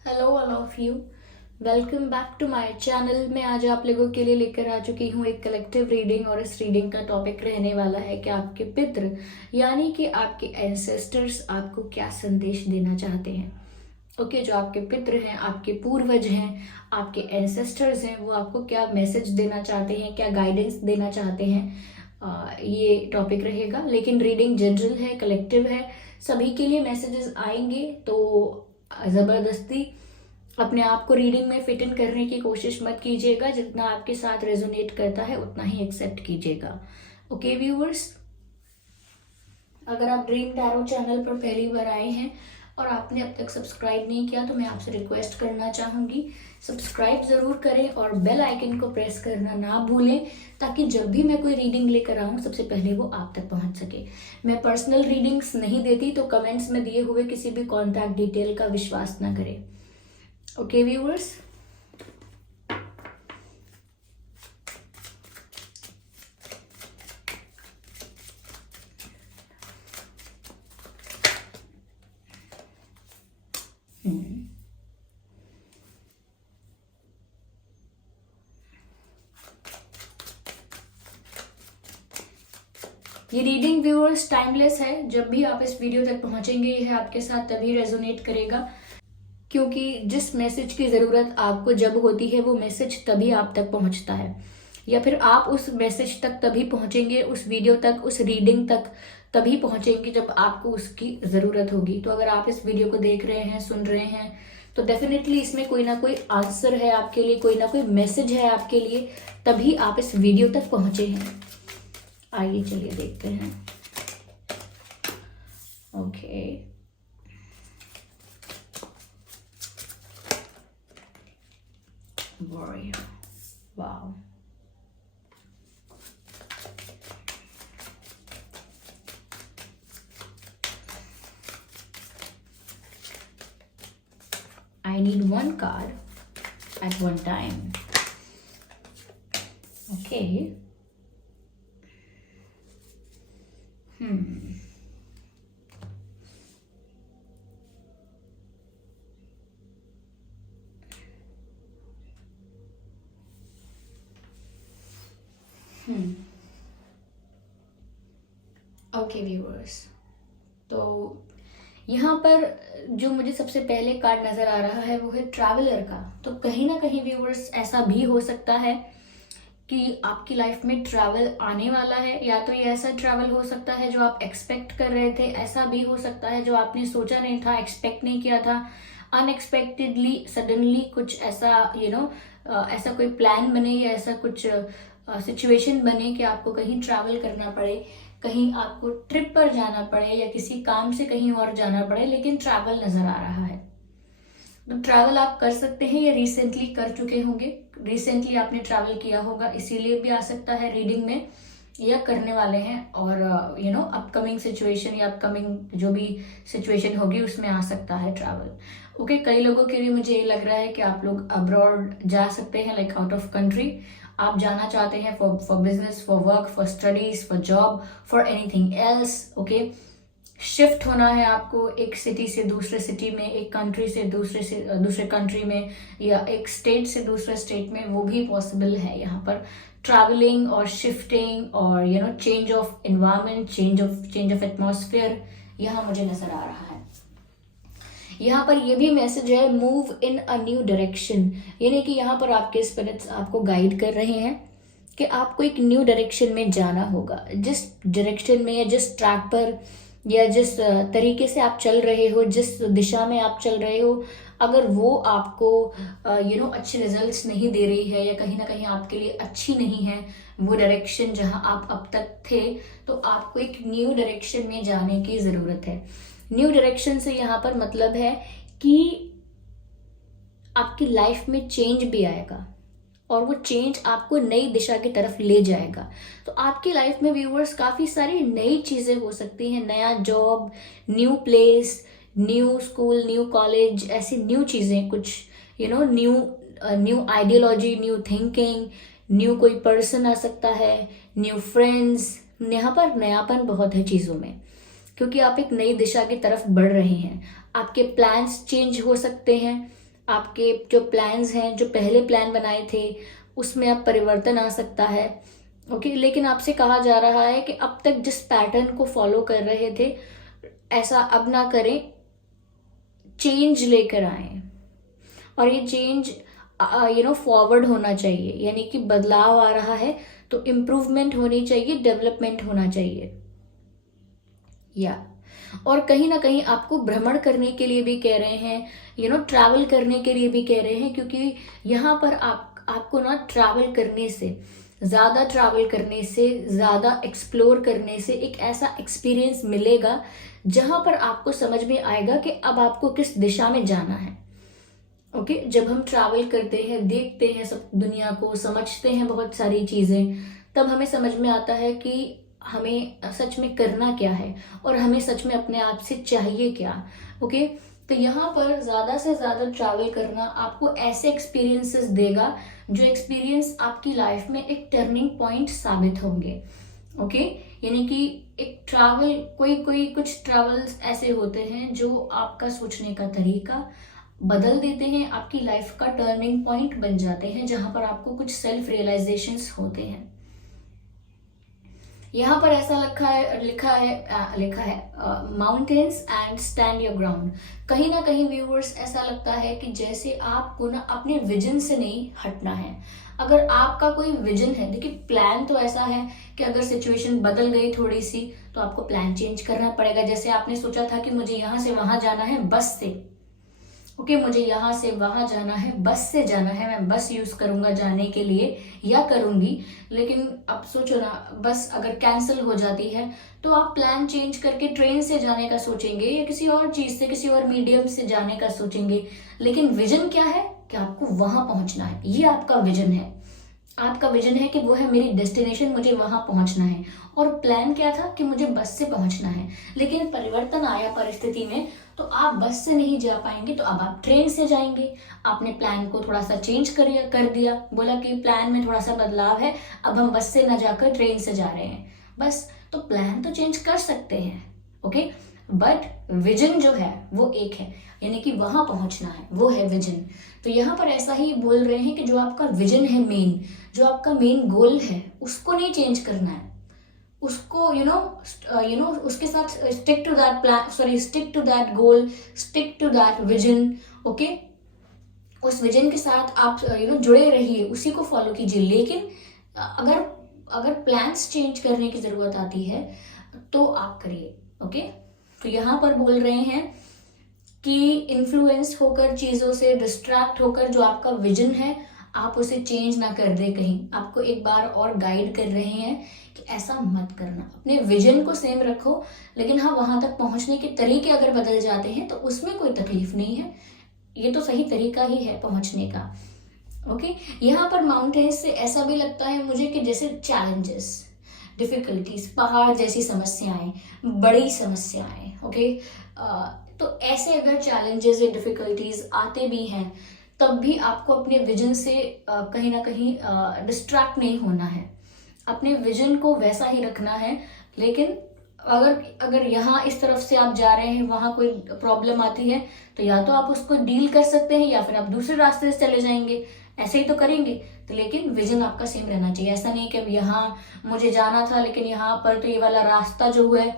Hello all of you. Welcome back to my channel. मैं आज आप लोगों के लिए लेकर आ चुकी हूँ एक कलेक्टिव रीडिंग और इस रीडिंग का टॉपिक रहने वाला है कि आपके पितृ यानी कि आपके एंसेस्टर्स आपको क्या संदेश देना चाहते हैं। ओके, जो आपके पितृ हैं, आपके पूर्वज हैं, आपके एंसेस्टर्स हैं, वो आपको क्या मैसेज देना चाहते हैं, क्या गाइडेंस देना चाहते हैं, ये टॉपिक रहेगा। लेकिन रीडिंग जनरल है, कलेक्टिव है, सभी के लिए मैसेजेस आएंगे। तो ज़बरदस्ती अपने आप को रीडिंग में फिट इन करने की कोशिश मत कीजिएगा। जितना आपके साथ रेजोनेट करता है उतना ही एक्सेप्ट कीजिएगा। ओके व्यूअर्स, अगर आप ड्रीम टैरो चैनल पर पहली बार आए हैं और आपने अब तक सब्सक्राइब नहीं किया तो मैं आपसे रिक्वेस्ट करना चाहूँगी, सब्सक्राइब ज़रूर करें और बेल आइकन को प्रेस करना ना भूलें, ताकि जब भी मैं कोई रीडिंग लेकर आऊँ सबसे पहले वो आप तक पहुँच सके। मैं पर्सनल रीडिंग्स नहीं देती, तो कमेंट्स में दिए हुए किसी भी कॉन्टैक्ट डिटेल का विश्वास ना करें। ओके व्यूअर्स, ये रीडिंग व्यूअर्स टाइमलेस है। जब भी आप इस वीडियो तक पहुंचेंगे यह आपके साथ तभी रेजोनेट करेगा, क्योंकि जिस मैसेज की ज़रूरत आपको जब होती है वो मैसेज तभी आप तक पहुंचता है, या फिर आप उस मैसेज तक तभी पहुंचेंगे, उस वीडियो तक, उस रीडिंग तक तभी पहुंचेंगे जब आपको उसकी ज़रूरत होगी। तो अगर आप इस वीडियो को देख रहे हैं, सुन रहे हैं, तो डेफिनेटली इसमें कोई ना कोई आंसर है आपके लिए, कोई ना कोई मैसेज है आपके लिए, तभी आप इस वीडियो तक पहुंचे हैं। आइए चलिए देखते हैं। Okay, warrior, wow, I need one card at one time. Okay. Okay viewers, तो यहाँ पर जो मुझे सबसे पहले कार्ड नज़र आ रहा है वो है ट्रैवलर का। तो कहीं ना कहीं व्यूअर्स ऐसा भी हो सकता है कि आपकी लाइफ में ट्रैवल आने वाला है, या तो ये ऐसा ट्रैवल हो सकता है जो आप एक्सपेक्ट कर रहे थे, ऐसा भी हो सकता है जो आपने सोचा नहीं था, एक्सपेक्ट नहीं किया था, अनएक्सपेक्टेडली सडनली कुछ ऐसा ऐसा कोई प्लान बने या ऐसा कुछ सिचुएशन बने कि आपको कहीं ट्रैवल करना पड़े, कहीं आपको ट्रिप पर जाना पड़े या किसी काम से कहीं और जाना पड़े, लेकिन ट्रैवल नजर आ रहा है। तो ट्रैवल आप कर सकते हैं या रिसेंटली कर चुके होंगे, रिसेंटली आपने ट्रैवल किया होगा, इसीलिए भी आ सकता है रीडिंग में, या करने वाले हैं और अपकमिंग सिचुएशन या अपकमिंग जो भी सिचुएशन होगी उसमें आ सकता है ट्रैवल। ओके, कई लोगों के लिए मुझे ये लग रहा है कि आप लोग अब्रॉड जा सकते हैं, लाइक आउट ऑफ कंट्री आप जाना चाहते हैं for business, for work, for studies, for job, for anything else. Okay, shift होना है आपको एक सिटी से दूसरे सिटी में, एक कंट्री से दूसरे कंट्री में, या एक स्टेट से दूसरे स्टेट में, वो भी पॉसिबल है। यहाँ पर ट्रैवलिंग और शिफ्टिंग और change of environment, change of atmosphere यहाँ मुझे नजर आ रहा है। यहाँ पर ये भी मैसेज है, move in a new direction, यानी कि यहाँ पर आपके स्पिरिट्स आपको गाइड कर रहे हैं कि आपको एक न्यू डायरेक्शन में जाना होगा। जिस डायरेक्शन में या जिस ट्रैक पर या जिस तरीके से आप चल रहे हो, जिस दिशा में आप चल रहे हो, अगर वो आपको अच्छे रिजल्ट्स नहीं दे रही है या कहीं ना कहीं आपके लिए अच्छी नहीं है वो डायरेक्शन जहां आप अब तक थे, तो आपको एक न्यू डायरेक्शन में जाने की ज़रूरत है। न्यू डायरेक्शन से यहाँ पर मतलब है कि आपकी लाइफ में चेंज भी आएगा और वो चेंज आपको नई दिशा की तरफ ले जाएगा। तो आपकी लाइफ में व्यूअर्स काफ़ी सारी नई चीज़ें हो सकती हैं, नया job, new place, new school, new college, ऐसी न्यू चीज़ें, कुछ new ideology, new thinking, new कोई पर्सन आ सकता है, न्यू फ्रेंड्स। यहाँ पर नयापन बहुत है चीज़ों में, क्योंकि आप एक नई दिशा की तरफ बढ़ रहे हैं। आपके प्लान्स चेंज हो सकते हैं, आपके जो प्लान्स हैं, जो पहले प्लान बनाए थे उसमें अब परिवर्तन आ सकता है। ओके, लेकिन आपसे कहा जा रहा है कि अब तक जिस पैटर्न को फॉलो कर रहे थे ऐसा अब ना करें, चेंज लेकर आए। और ये चेंज फॉरवर्ड होना चाहिए, यानी कि बदलाव आ रहा है तो इम्प्रूवमेंट होनी चाहिए, डेवलपमेंट होना चाहिए। और कहीं ना कहीं आपको भ्रमण करने के लिए भी कह रहे हैं, ट्रैवल करने के लिए भी कह रहे हैं, क्योंकि यहाँ पर आपको ना ट्रैवल करने से, ज़्यादा ट्रैवल करने से, ज़्यादा एक्सप्लोर करने से एक ऐसा एक्सपीरियंस मिलेगा जहाँ पर आपको समझ में आएगा कि अब आपको किस दिशा में जाना है। ओके, जब हम ट्रैवल करते हैं, देखते हैं सब दुनिया को, समझते हैं बहुत सारी चीज़ें, तब हमें समझ में आता है कि हमें सच में करना क्या है और हमें सच में अपने आप से चाहिए क्या। ओके, तो यहाँ पर ज़्यादा से ज़्यादा ट्रैवल करना आपको ऐसे एक्सपीरियंसेस देगा जो एक्सपीरियंस आपकी लाइफ में एक टर्निंग पॉइंट साबित होंगे। ओके, यानी कि एक ट्रैवल, कुछ ट्रैवल्स ऐसे होते हैं जो आपका सोचने का तरीका बदल देते हैं, आपकी लाइफ का टर्निंग पॉइंट बन जाते हैं, जहां पर आपको कुछ सेल्फ रियलाइजेशंस होते हैं। यहाँ पर ऐसा लिखा है mountains and stand your ground. कहीं ना कहीं व्यूअर्स ऐसा लगता है कि जैसे आपको ना अपने विजन से नहीं हटना है। अगर आपका कोई विजन है, देखिए प्लान तो ऐसा है कि अगर सिचुएशन बदल गई थोड़ी सी तो आपको प्लान चेंज करना पड़ेगा। जैसे आपने सोचा था कि मुझे यहाँ से वहां जाना है बस से, ओके, मुझे यहाँ से वहां जाना है बस से जाना है, मैं बस यूज करूंगा जाने के लिए या करूंगी, लेकिन अब सोचो ना, बस अगर कैंसिल हो जाती है तो आप प्लान चेंज करके ट्रेन से जाने का सोचेंगे या किसी और चीज से, किसी और मीडियम से जाने का सोचेंगे। लेकिन विजन क्या है कि आपको वहां पहुंचना है, ये आपका विजन है। आपका विजन है कि वो है मेरी डेस्टिनेशन, मुझे वहां पहुंचना है। और प्लान क्या था कि मुझे बस से पहुंचना है, लेकिन परिवर्तन आया परिस्थिति में तो आप बस से नहीं जा पाएंगे, तो अब आप ट्रेन से जाएंगे। आपने प्लान को थोड़ा सा चेंज कर दिया, बोला कि प्लान में थोड़ा सा बदलाव है, अब हम बस से ना जाकर ट्रेन से जा रहे हैं। बस, तो प्लान तो चेंज कर सकते हैं, ओके, बट विजन जो है वो एक है, यानी कि वहां पहुंचना है, वो है विजन। तो यहाँ पर ऐसा ही बोल रहे हैं कि जो आपका विजन है मेन, जो आपका मेन गोल है, उसको नहीं चेंज करना है, उसको उसके साथ stick to that plan, stick to that goal, stick to that vision. Okay, उस विजन के साथ आप जुड़े रहिए, उसी को फॉलो कीजिए। लेकिन अगर प्लान्स चेंज करने की जरूरत आती है तो आप करिए। ओके, तो यहाँ पर बोल रहे हैं कि इन्फ्लुएंस होकर, चीजों से डिस्ट्रैक्ट होकर जो आपका विजन है आप उसे चेंज ना कर दे कहीं। आपको एक बार और गाइड कर रहे हैं कि ऐसा मत करना, अपने विजन को सेम रखो, लेकिन हाँ, वहां तक पहुंचने के तरीके अगर बदल जाते हैं तो उसमें कोई तकलीफ नहीं है, ये तो सही तरीका ही है पहुंचने का। ओके, यहाँ पर माउंटेन्स से ऐसा भी लगता है मुझे कि जैसे चैलेंजेस, डिफिकल्टीज, पहाड़ जैसी समस्याएं, बड़ी समस्याएं। ओके, तो ऐसे अगर चैलेंजेस या डिफिकल्टीज आते भी हैं तब भी आपको अपने विजन से कहीं ना कहीं डिस्ट्रैक्ट नहीं होना है, अपने विजन को वैसा ही रखना है। लेकिन अगर यहाँ इस तरफ से आप जा रहे हैं, वहां कोई प्रॉब्लम आती है तो या तो आप उसको डील कर सकते हैं या फिर आप दूसरे रास्ते से चले जाएंगे, ऐसे ही तो करेंगे। तो लेकिन विजन आपका सेम रहना चाहिए। ऐसा नहीं कि अब यहाँ मुझे जाना था लेकिन यहाँ पर तो ये वाला रास्ता जो है,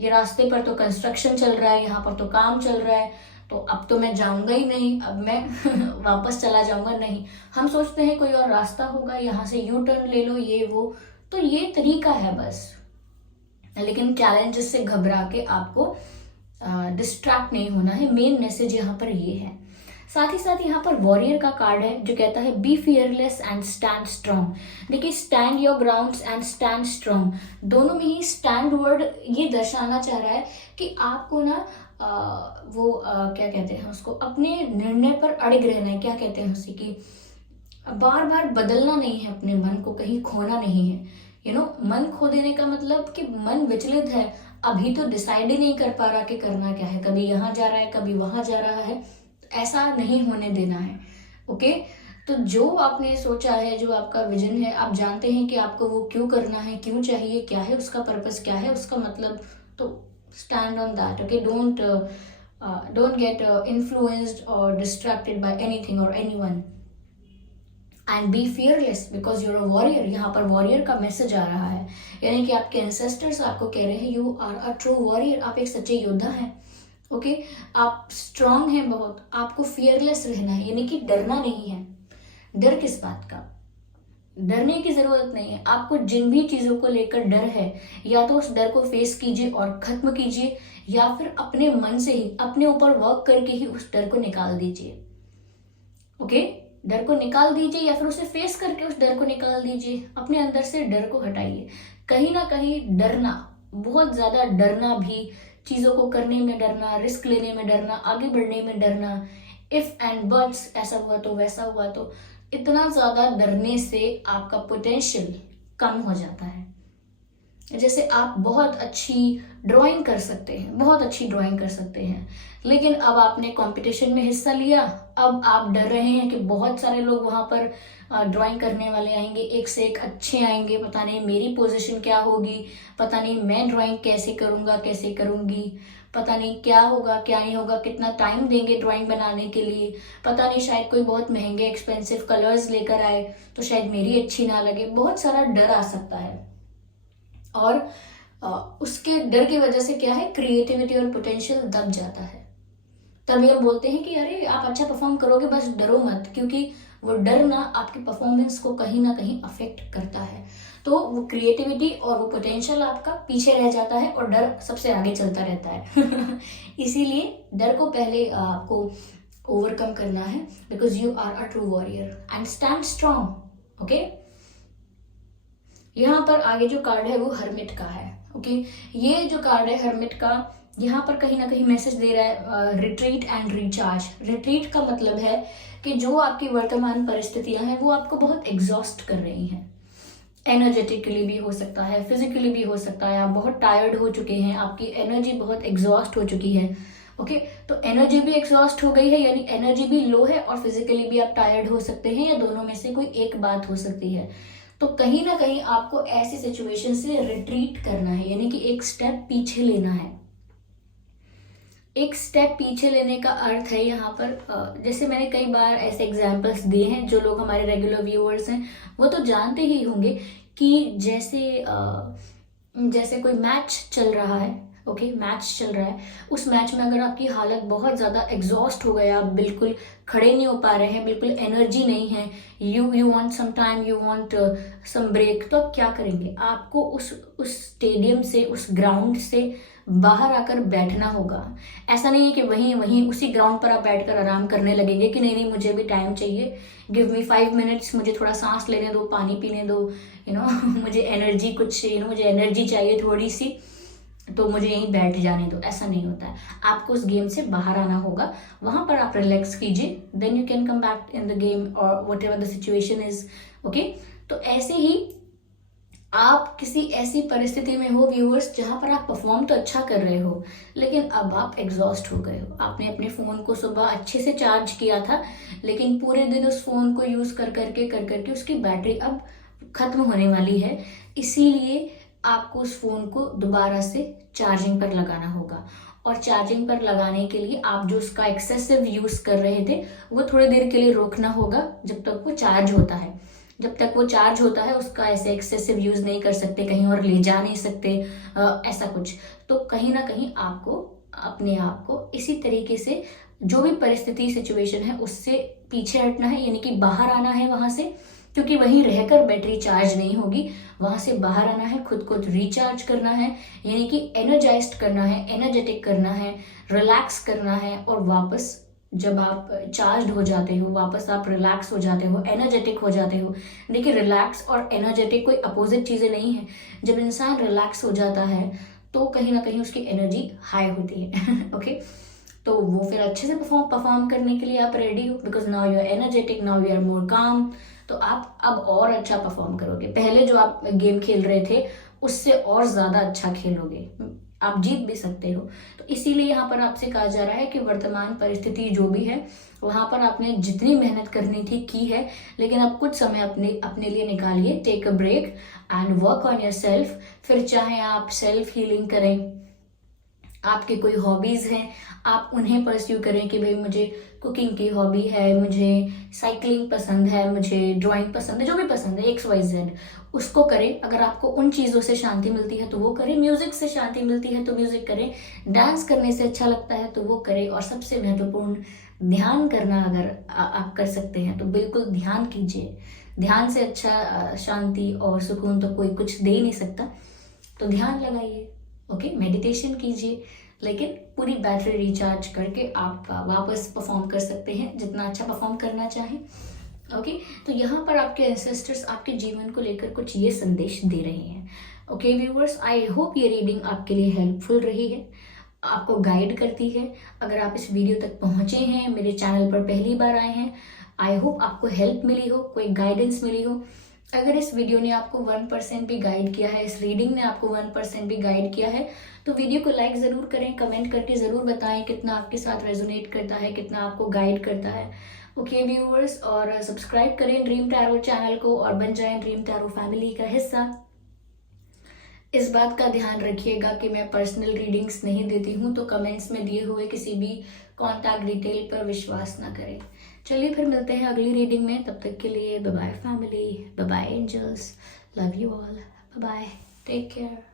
ये रास्ते पर तो कंस्ट्रक्शन चल रहा है, यहाँ पर तो काम चल रहा है, तो अब तो मैं जाऊंगा ही नहीं, अब मैं वापस चला जाऊंगा। नहीं, हम सोचते हैं कोई और रास्ता होगा, यहाँ से यू टर्न ले लो, ये वो, तो ये तरीका है बस। लेकिन चैलेंजेस से घबरा के आपको डिस्ट्रैक्ट नहीं होना है, मेन मैसेज यहाँ पर ये है। साथ ही साथ यहाँ पर वॉरियर का कार्ड है जो कहता है be fearless and stand strong. देखिए, stand your grounds and stand strong, दोनों में ही स्टैंड वर्ड ये दर्शाना चाह रहा है कि आपको ना क्या कहते हैं उसको, अपने निर्णय पर अड़िग रहना है। क्या कहते हैं उसे कि बार बार बदलना नहीं है, अपने मन को कहीं खोना नहीं है। मन खो देने का मतलब कि मन विचलित है, अभी तो डिसाइड ही नहीं कर पा रहा कि करना क्या है, कभी यहाँ जा रहा है कभी वहां जा रहा है, ऐसा नहीं होने देना है। ओके, तो जो आपने सोचा है, जो आपका विजन है, आप जानते हैं कि आपको वो क्यों करना है, क्यों चाहिए, क्या है उसका पर्पस, क्या है उसका मतलब, तो stand on that. Okay, don't don't get influenced और डिस्ट्रैक्टेड बाय एनीथिंग और anyone, and be fearless because you're a warrior. यहाँ पर वॉरियर का मैसेज आ रहा है, यानी कि आपके एंसेस्टर्स आपको कह रहे हैं you are a true warrior, आप एक सच्चे योद्धा हैं। ओके आप स्ट्रांग हैं बहुत, आपको फियरलेस रहना है, यानी कि डरना नहीं है। डर किस बात का? डरने की जरूरत नहीं है। आपको जिन भी चीजों को लेकर डर है, या तो उस डर को फेस कीजिए और खत्म कीजिए, या फिर अपने मन से ही अपने ऊपर वर्क करके ही उस डर को निकाल दीजिए। ओके डर को निकाल दीजिए, या फिर उसे फेस करके उस डर को निकाल दीजिए। अपने अंदर से डर को हटाइए। कहीं ना कहीं डरना, बहुत ज्यादा डरना भी, चीजों को करने में डरना, रिस्क लेने में डरना, आगे बढ़ने में डरना, इफ एंड बट्स, ऐसा हुआ तो वैसा हुआ तो, इतना ज्यादा डरने से आपका पोटेंशियल कम हो जाता है। जैसे आप बहुत अच्छी ड्राइंग कर सकते हैं, बहुत अच्छी ड्राइंग कर सकते हैं, लेकिन अब आपने कंपटीशन में हिस्सा लिया, अब आप डर रहे हैं कि बहुत सारे लोग वहां पर ड्राइंग करने वाले आएंगे, एक से एक अच्छे आएंगे, पता नहीं मेरी पोजीशन क्या होगी, पता नहीं मैं ड्राइंग कैसे करूंगा, कैसे करूंगी, पता नहीं क्या होगा क्या नहीं होगा, कितना टाइम देंगे ड्राइंग बनाने के लिए, पता नहीं शायद कोई बहुत महंगे एक्सपेंसिव कलर्स लेकर आए तो शायद मेरी अच्छी ना लगे। बहुत सारा डर आ सकता है, और उसके डर की वजह से क्या है, क्रिएटिविटी और पोटेंशियल दब जाता है। तभी हम बोलते हैं कि अरे आप अच्छा परफॉर्म करोगे, बस डरो मत, क्योंकि वो डर ना आपकी परफॉर्मेंस को कहीं ना कहीं अफेक्ट करता है। तो वो क्रिएटिविटी और वो पोटेंशियल आपका पीछे रह जाता है, और डर सबसे आगे चलता रहता है। इसीलिए डर को पहले आपको ओवरकम करना है, because you are a true warrior and stand strong. Okay यहाँ पर आगे जो कार्ड है वो हर्मिट का है। ओके ये जो कार्ड है हर्मिट का, यहाँ पर कहीं ना कहीं मैसेज दे रहा है रिट्रीट एंड रिचार्ज। रिट्रीट का मतलब है कि जो आपकी वर्तमान परिस्थितियां हैं वो आपको बहुत एग्जॉस्ट कर रही हैं। एनर्जेटिकली भी हो सकता है, फिजिकली भी हो सकता है, आप बहुत टायर्ड हो चुके हैं, आपकी एनर्जी बहुत एग्जॉस्ट हो चुकी है। ओके तो एनर्जी भी एग्जॉस्ट हो गई है, यानी एनर्जी भी लो है, और फिजिकली भी आप टायर्ड हो सकते हैं, या दोनों में से कोई एक बात हो सकती है। तो कहीं ना कहीं आपको ऐसी सिचुएशन से रिट्रीट करना है, यानी कि एक स्टेप पीछे लेना है। एक स्टेप पीछे लेने का अर्थ है यहाँ पर, जैसे मैंने कई बार ऐसे एग्जांपल्स दिए हैं, जो लोग हमारे रेगुलर व्यूअर्स हैं वो तो जानते ही होंगे कि जैसे कोई मैच चल रहा है। ओके मैच चल रहा है, उस मैच में अगर आपकी हालत बहुत ज़्यादा एग्जॉस्ट हो गया, आप बिल्कुल खड़े नहीं हो पा रहे हैं, बिल्कुल एनर्जी नहीं है, you want some time, you want some break, तो आप क्या करेंगे? आपको उस स्टेडियम से, उस ग्राउंड से बाहर आकर बैठना होगा। ऐसा नहीं है कि वहीं वहीं उसी ग्राउंड पर आप बैठकर आराम करने लगेंगे कि नहीं नहीं मुझे भी टाइम चाहिए, गिव मी 5 मिनट्स, मुझे थोड़ा सांस लेने दो, पानी पीने दो, मुझे एनर्जी कुछ मुझे एनर्जी चाहिए थोड़ी सी, तो मुझे यहीं बैठ जाने दो। ऐसा नहीं होता है, आपको उस गेम से बाहर आना होगा, वहां पर आप रिलैक्स कीजिए, then you can come back in the game और whatever the situation is. Okay तो ऐसे ही आप किसी ऐसी परिस्थिति में हो व्यूअर्स, जहां पर आप परफॉर्म तो अच्छा कर रहे हो, लेकिन अब आप एग्जॉस्ट हो गए हो। आपने अपने फोन को सुबह अच्छे से चार्ज किया था, लेकिन पूरे दिन उस फोन को यूज कर करके उसकी बैटरी अब खत्म होने वाली है, इसीलिए आपको उस फोन को दोबारा से चार्जिंग पर लगाना होगा। और चार्जिंग पर लगाने के लिए आप जो उसका एक्सेसिव यूज कर रहे थे वो थोड़ी देर के लिए रोकना होगा, जब तक वो चार्ज होता है। जब तक वो चार्ज होता है उसका ऐसे एक्सेसिव यूज नहीं कर सकते, कहीं और ले जा नहीं सकते, ऐसा कुछ। तो कहीं ना कहीं आपको अपने आप को इसी तरीके से जो भी परिस्थिति सिचुएशन है उससे पीछे हटना है, यानी कि बाहर आना है वहां से, क्योंकि वहीं रहकर बैटरी चार्ज नहीं होगी। वहां से बाहर आना है, खुद को रिचार्ज करना है, यानी कि एनर्जाइज्ड करना है, एनर्जेटिक करना है, रिलैक्स करना है, और वापस जब आप चार्ज हो जाते हो, वापस आप रिलैक्स हो जाते हो, एनर्जेटिक हो जाते हो। देखिए रिलैक्स और एनर्जेटिक कोई अपोजिट चीजें नहीं है। जब इंसान रिलैक्स हो जाता है तो कहीं ना कहीं उसकी एनर्जी हाई होती है। ओके तो वो फिर अच्छे से परफॉर्म करने के लिए आप रेडी हो, because now you are energetic, now you are more calm, तो आप अब और अच्छा परफॉर्म करोगे। पहले जो आप गेम खेल रहे थे उससे और ज्यादा अच्छा खेलोगे, आप जीत भी सकते हो। तो इसीलिए यहाँ पर आपसे कहा जा रहा है कि वर्तमान परिस्थिति जो भी है वहां पर आपने जितनी मेहनत करनी थी की है, लेकिन अब कुछ समय अपने लिए निकालिए, take a break and work on yourself. फिर चाहे आप सेल्फ हीलिंग करें, आपकी कोई हॉबीज़ हैं, आप उन्हें परस्यू करें कि भाई मुझे कुकिंग की हॉबी है, मुझे साइकिलिंग पसंद है, मुझे ड्राइंग पसंद है, जो भी पसंद है XYZ उसको करें। अगर आपको उन चीज़ों से शांति मिलती है तो वो करें, म्यूज़िक से शांति मिलती है तो म्यूज़िक करें, डांस करने से अच्छा लगता है तो वो करें, और सबसे महत्वपूर्ण ध्यान करना अगर आप कर सकते हैं तो बिल्कुल ध्यान कीजिए। ध्यान से अच्छा शांति और सुकून तो कोई कुछ दे ही नहीं सकता। तो ध्यान लगाइए, ओके, मेडिटेशन कीजिए, लेकिन पूरी बैटरी रिचार्ज करके आप वापस परफॉर्म कर सकते हैं जितना अच्छा परफॉर्म करना चाहें। ओके, तो यहाँ पर आपके एंसेस्टर्स आपके जीवन को लेकर कुछ ये संदेश दे रहे हैं। ओके व्यूवर्स, आई होप ये रीडिंग आपके लिए हेल्पफुल रही है, आपको गाइड करती है। अगर आप इस वीडियो तक पहुंचे हैं, मेरे चैनल पर पहली बार आए हैं, आई होप आपको हेल्प मिली हो, कोई गाइडेंस मिली हो। अगर इस वीडियो ने आपको 1% भी गाइड किया है, इस रीडिंग ने आपको 1% भी गाइड किया है, तो वीडियो को लाइक ज़रूर करें, कमेंट करके ज़रूर बताएं कितना आपके साथ रेजोनेट करता है, कितना आपको गाइड करता है। ओके व्यूअर्स, और सब्सक्राइब करें ड्रीम टैरो चैनल को और बन जाएं ड्रीम टैरो फैमिली का हिस्सा। इस बात का ध्यान रखिएगा कि मैं पर्सनल रीडिंग्स नहीं देती हूँ, तो कमेंट्स में दिए हुए किसी भी कॉन्टैक्ट डिटेल पर विश्वास ना करें। चलिए फिर मिलते हैं अगली रीडिंग में, तब तक के लिए bye bye family, bye bye angels, love you all, bye bye, take care.